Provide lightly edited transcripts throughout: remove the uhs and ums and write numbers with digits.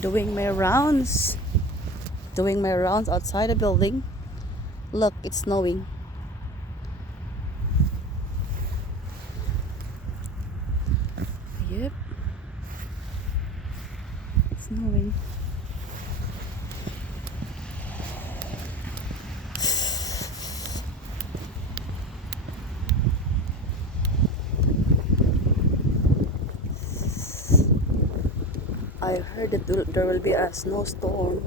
Doing my rounds. Doing my rounds outside the building. Look, it's snowing. Yep. It's snowing. I heard that there will be a snowstorm.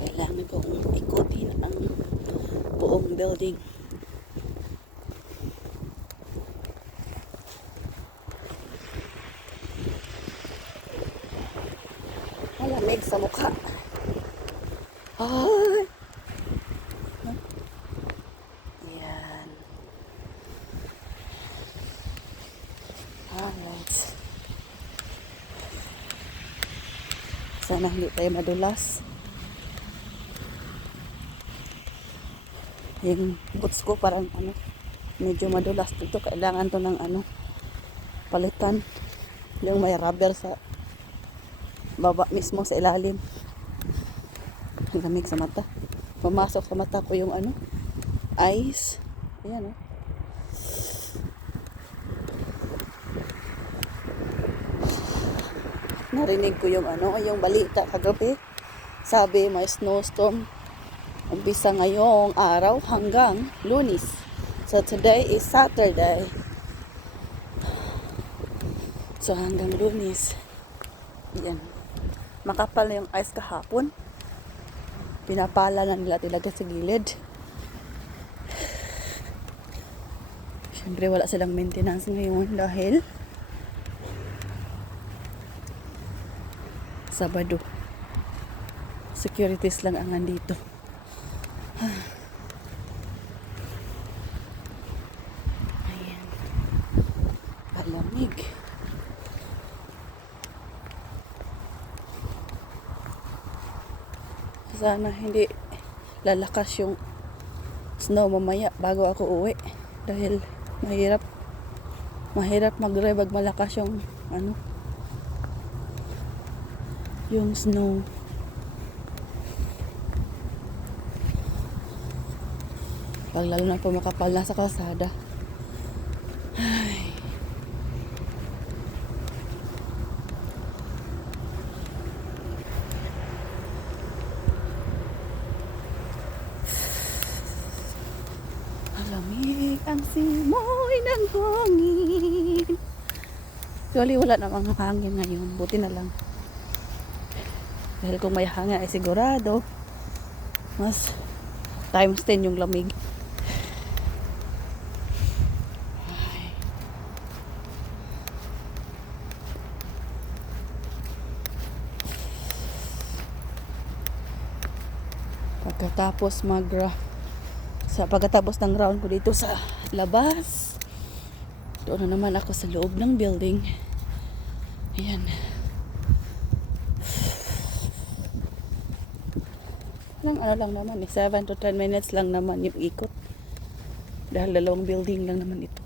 Kailangan kong ikutin ang buong building. Malamig sa mukha. Ay! Yan. Alright. Sana hindi tayo madulas. Yung boots ko parang medyo madulas dito. Kailangan to ng palitan. Yung may rubber sa baba mismo sa ilalim. Lamig sa mata. Pumasok sa mata ko yung ice. Ayan Narinig ko yung yung balita kagabi. Sabi may snowstorm. Umpisa ngayong araw hanggang Lunes. So today is Saturday. So hanggang Lunes. Yan. Makapal na yung ice kahapon. Pinapala na nila talaga sa gilid. Siyempre wala silang maintenance ngayon dahil Sabado. Securities lang ang andito. Ayan. Palamig. Sana hindi lalakas yung snow mamaya bago ako uwi. Dahil mahirap mag-drive pag malakas yung yung snow. Pag lalo na po makapal na sa kalsada. Ay. Malamig ang simoy ng hangin. Actually, wala namang hangin ngayon. Buti na lang. Dahil kung may hangin ay sigurado mas times 10 yung lamig. Pagkatapos ng round ko dito sa labas, doon na naman ako sa loob ng building. Ayan. Lang naman 7 to 10 minutes lang naman yung ikot. Dahil dalawang building lang naman ito.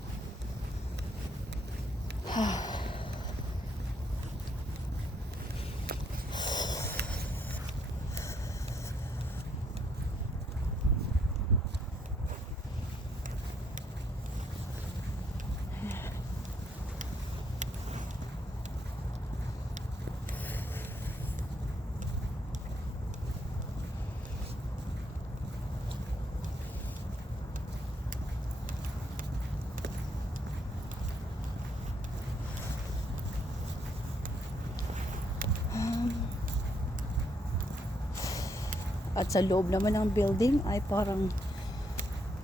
At sa loob naman ng building ay parang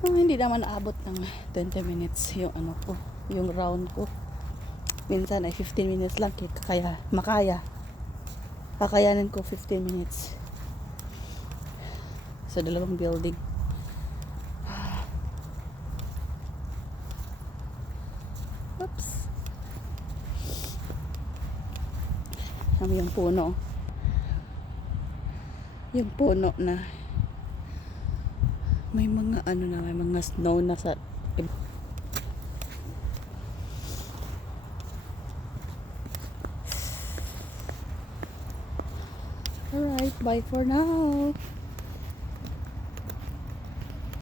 hindi naman naabot ng 20 minutes yung yung round ko. Minsan ay 15 minutes lang kaya kakayanin ko 15 minutes sa dalawang building. Oops. Yung puno. Yung puno na may mga may mga snow na sa Alright, bye for now.